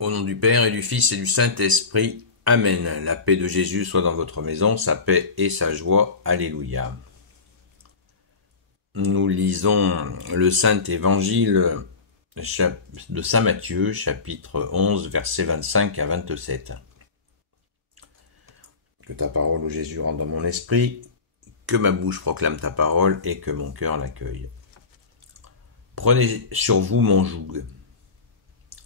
Au nom du Père et du Fils et du Saint-Esprit. Amen. La paix de Jésus soit dans votre maison, sa paix et sa joie. Alléluia. Nous lisons le Saint-Évangile de Saint Matthieu, chapitre 11, versets 25 à 27. Que ta parole, ô Jésus, rentre dans mon esprit, que ma bouche proclame ta parole et que mon cœur l'accueille. Prenez sur vous mon joug.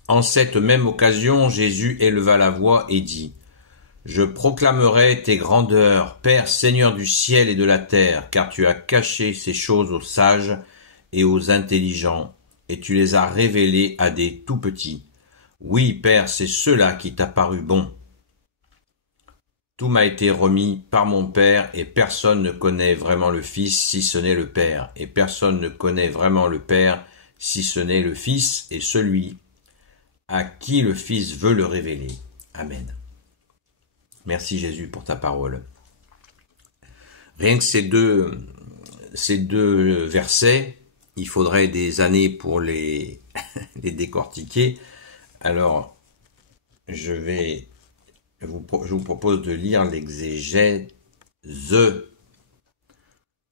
En cette même occasion, Jésus éleva la voix et dit : Je proclamerai tes grandeurs, Père Seigneur du ciel et de la terre, car tu as caché ces choses aux sages et aux intelligents, et tu les as révélées à des tout-petits. Oui, Père, c'est cela qui t'a paru bon. Tout m'a été remis par mon Père, et personne ne connaît vraiment le Fils si ce n'est le Père, et personne ne connaît vraiment le Père si ce n'est le Fils et celui à qui le Fils veut le révéler. Amen. Merci Jésus pour ta parole. Rien que ces deux versets, il faudrait des années pour les décortiquer. Alors, je vous propose de lire l'exégèse,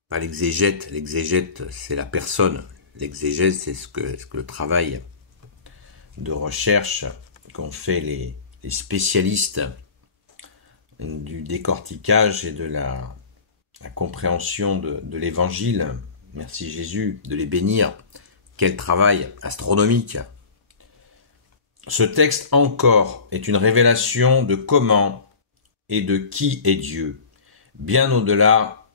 pas l'exégète. L'exégète, c'est la personne. L'exégèse, c'est ce que le travail de recherche qu'ont fait les spécialistes du décortiquage et de la compréhension de l'évangile. Merci Jésus de les bénir. Quel travail astronomique! Ce texte encore est une révélation de comment et de qui est Dieu, bien au-delà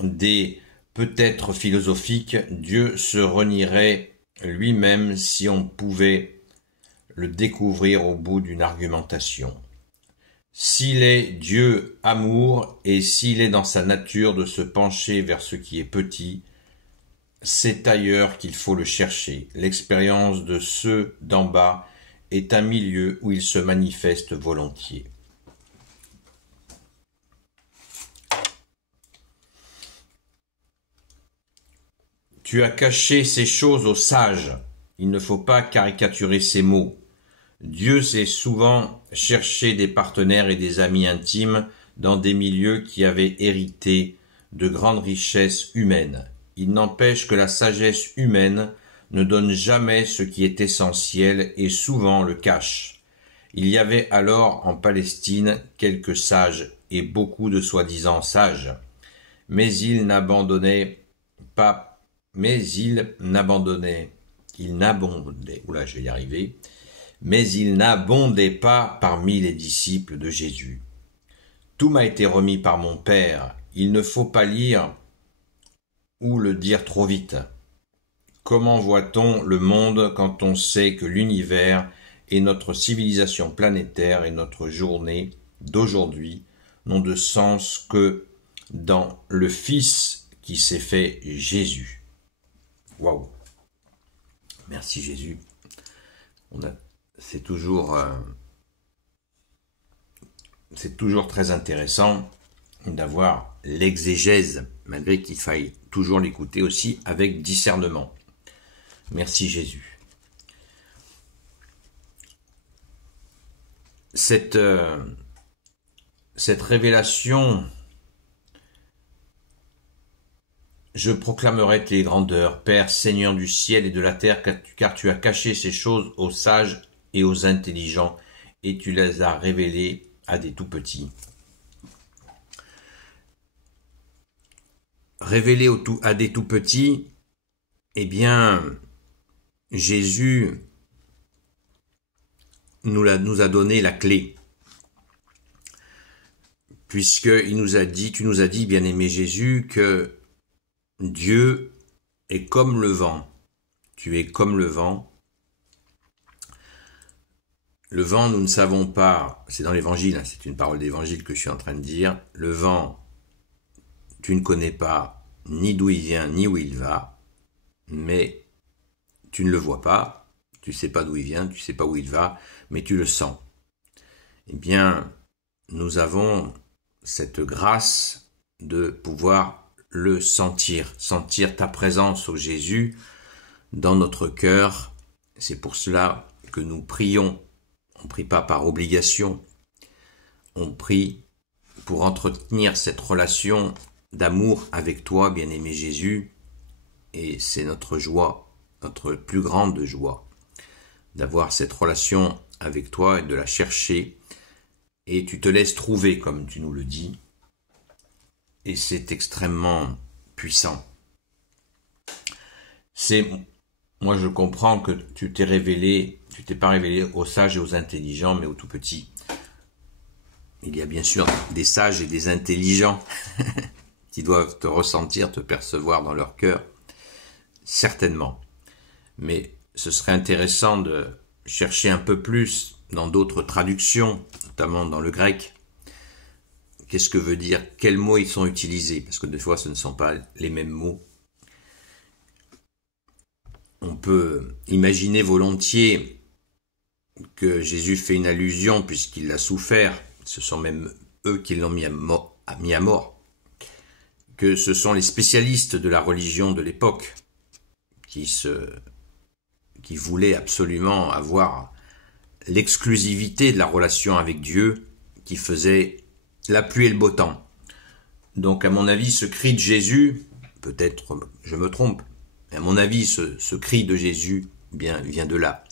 des peut-être philosophiques. Dieu se renierait lui-même si on pouvait le découvrir au bout d'une argumentation. S'il est Dieu amour et s'il est dans sa nature de se pencher vers ce qui est petit, c'est ailleurs qu'il faut le chercher. L'expérience de ceux d'en bas est un milieu où il se manifeste volontiers. Tu as caché ces choses aux sages. Il ne faut pas caricaturer ces mots. Dieu s'est souvent cherché des partenaires et des amis intimes dans des milieux qui avaient hérité de grandes richesses humaines. Il n'empêche que la sagesse humaine ne donne jamais ce qui est essentiel et souvent le cache. Il y avait alors en Palestine quelques sages et beaucoup de soi-disant sages, mais ils n'abandonnaient pas. Il n'abondait pas parmi les disciples de Jésus. Tout m'a été remis par mon Père. Il ne faut pas lire ou le dire trop vite. Comment voit-on le monde quand on sait que l'univers et notre civilisation planétaire et notre journée d'aujourd'hui n'ont de sens que dans le Fils qui s'est fait Jésus? Waouh! Merci Jésus. C'est toujours très intéressant d'avoir l'exégèse, malgré qu'il faille toujours l'écouter aussi avec discernement. Merci Jésus. Cette révélation: Je proclamerai tes grandeurs, Père, Seigneur du ciel et de la terre, car tu as caché ces choses aux sages et aux intelligents, et tu les as révélées à des tout-petits. Révélées à des tout-petits, eh bien, Jésus nous a donné la clé. Puisqu'il nous a dit, tu nous as dit, bien-aimé Jésus, que Dieu est comme le vent. Tu es comme le vent. Le vent, nous ne savons pas, c'est dans l'évangile, c'est une parole d'évangile que je suis en train de dire. Le vent, tu ne connais pas ni d'où il vient, ni où il va, mais tu ne le vois pas, tu ne sais pas d'où il vient, tu ne sais pas où il va, mais tu le sens. Eh bien, nous avons cette grâce de pouvoir le sentir ta présence, ô Jésus, dans notre cœur. C'est pour cela que nous prions On prie pas par obligation. On prie pour entretenir cette relation d'amour avec toi, bien-aimé Jésus. Et c'est notre joie, notre plus grande joie, d'avoir cette relation avec toi et de la chercher. Et tu te laisses trouver, comme tu nous le dis. Et c'est extrêmement puissant. Moi je comprends que tu t'es pas révélé aux sages et aux intelligents, mais aux tout petits. Il y a bien sûr des sages et des intelligents qui doivent te ressentir, te percevoir dans leur cœur, certainement. Mais ce serait intéressant de chercher un peu plus dans d'autres traductions, notamment dans le grec. Qu'est-ce que veut dire, quels mots ils sont utilisés, parce que des fois ce ne sont pas les mêmes mots. On peut imaginer volontiers que Jésus fait une allusion puisqu'il a souffert, ce sont même eux qui l'ont mis à mort, que ce sont les spécialistes de la religion de l'époque qui voulaient absolument avoir l'exclusivité de la relation avec Dieu qui faisait la pluie et le beau temps. Donc à mon avis, ce cri de Jésus, peut-être je me trompe, à mon avis, ce cri de Jésus vient de là.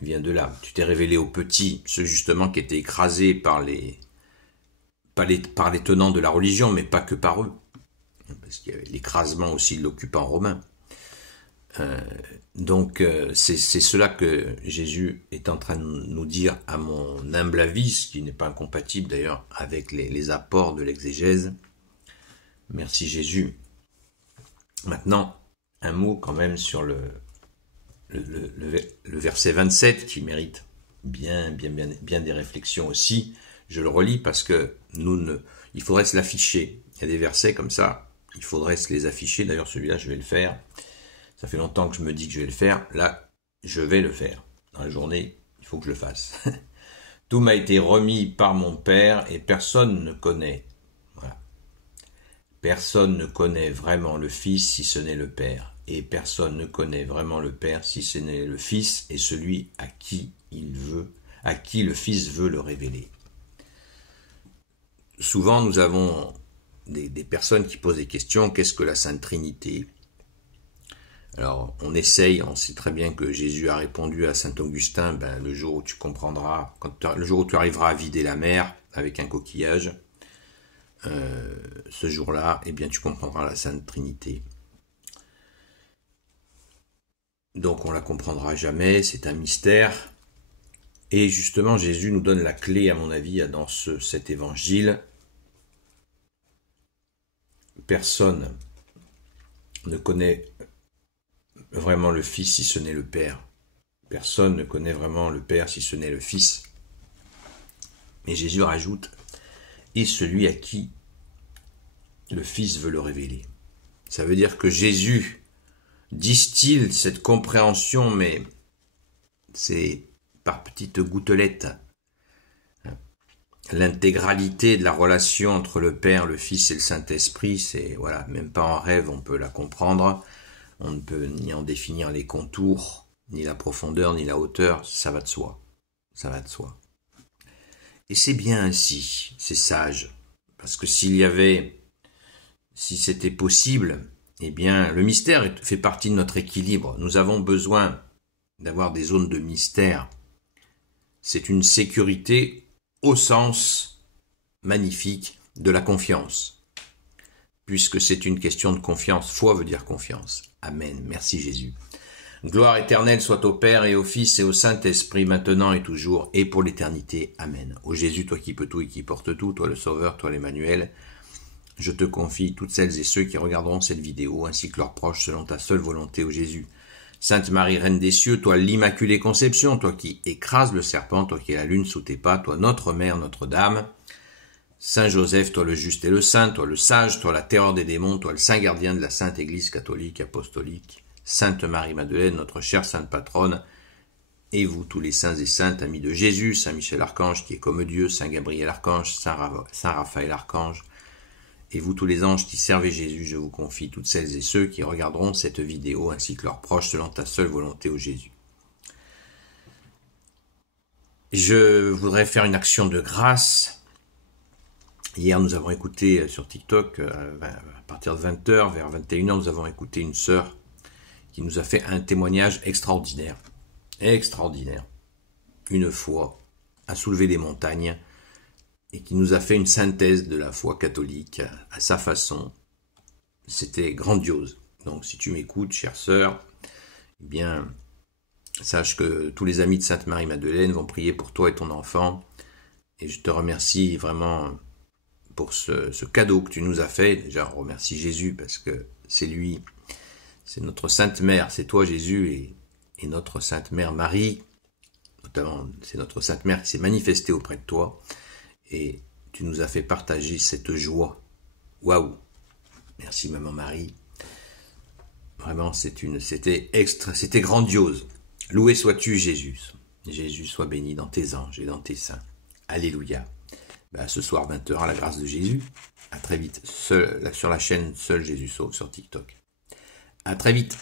Vient de là. Tu t'es révélé aux petits, ceux justement qui étaient écrasés par les tenants de la religion, mais pas que par eux. Parce qu'il y avait l'écrasement aussi de l'occupant romain. Donc c'est cela que Jésus est en train de nous dire à mon humble avis, ce qui n'est pas incompatible d'ailleurs avec les apports de l'exégèse. Merci Jésus. Maintenant, un mot quand même sur le verset 27 qui mérite bien des réflexions aussi. Je le relis parce que il faudrait se l'afficher. Il y a des versets comme ça, il faudrait se les afficher. D'ailleurs, celui-là, je vais le faire. Ça fait longtemps que je me dis que je vais le faire. Là, je vais le faire. Dans la journée, il faut que je le fasse. Tout m'a été remis par mon Père et personne ne connaît. Voilà. Personne ne connaît vraiment le Fils si ce n'est le Père. Et personne ne connaît vraiment le Père si ce n'est le Fils et celui à qui le Fils veut le révéler. Souvent, nous avons des personnes qui posent des questions. Qu'est-ce que la Sainte Trinité ? Alors, on sait très bien que Jésus a répondu à saint Augustin, le jour où tu comprendras, le jour où tu arriveras à vider la mer avec un coquillage, ce jour-là, eh bien, tu comprendras la Sainte Trinité. Donc, on la comprendra jamais, c'est un mystère. Et justement, Jésus nous donne la clé, à mon avis, dans cet évangile. Personne ne connaît vraiment le Fils si ce n'est le Père. Personne ne connaît vraiment le Père si ce n'est le Fils. Mais Jésus rajoute, et celui à qui le Fils veut le révéler. Ça veut dire que Jésus distille cette compréhension, mais c'est par petites gouttelettes. L'intégralité de la relation entre le Père, le Fils et le Saint-Esprit, c'est, voilà, même pas en rêve on peut la comprendre. On ne peut ni en définir les contours, ni la profondeur, ni la hauteur, ça va de soi. Ça va de soi. Et c'est bien ainsi, c'est sage. Parce que si c'était possible, eh bien, le mystère fait partie de notre équilibre. Nous avons besoin d'avoir des zones de mystère. C'est une sécurité au sens magnifique de la confiance. Puisque c'est une question de confiance. Foi veut dire confiance. Amen. Merci Jésus. Gloire éternelle soit au Père et au Fils et au Saint-Esprit, maintenant et toujours, et pour l'éternité. Amen. Ô Jésus, toi qui peux tout et qui portes tout, toi le Sauveur, toi l'Emmanuel, je te confie toutes celles et ceux qui regarderont cette vidéo, ainsi que leurs proches, selon ta seule volonté, ô Jésus. Sainte Marie, Reine des cieux, toi l'Immaculée Conception, toi qui écrases le serpent, toi qui es la lune sous tes pas, toi notre Mère, Notre-Dame, Saint Joseph, toi le juste et le saint, toi le sage, toi la terreur des démons, toi le saint gardien de la Sainte Église catholique, apostolique, Sainte Marie-Madeleine, notre chère Sainte Patronne, et vous tous les saints et saintes, amis de Jésus, Saint Michel Archange qui est comme Dieu, Saint Gabriel Archange, Saint Raphaël Archange, et vous tous les anges qui servez Jésus, je vous confie toutes celles et ceux qui regarderont cette vidéo, ainsi que leurs proches, selon ta seule volonté, ô Jésus. Je voudrais faire une action de grâce. Hier, nous avons écouté sur TikTok, à partir de 20h, vers 21h, nous avons écouté une sœur qui nous a fait un témoignage extraordinaire. Extraordinaire. Une foi à soulever des montagnes et qui nous a fait une synthèse de la foi catholique à sa façon. C'était grandiose. Donc si tu m'écoutes, chère sœur, eh bien, sache que tous les amis de Sainte Marie-Madeleine vont prier pour toi et ton enfant. Et je te remercie vraiment pour ce cadeau que tu nous as fait. Déjà, on remercie Jésus parce que c'est lui, c'est notre Sainte Mère, c'est toi Jésus et notre Sainte Mère Marie. Notamment, c'est notre Sainte Mère qui s'est manifestée auprès de toi. Et tu nous as fait partager cette joie. Waouh! Merci Maman Marie. Vraiment, c'était grandiose. Loué sois-tu Jésus. Jésus soit béni dans tes anges et dans tes saints. Alléluia. Ce soir 20h à la grâce de Jésus. À très vite. Sur la chaîne Seul Jésus Sauve sur TikTok. À très vite.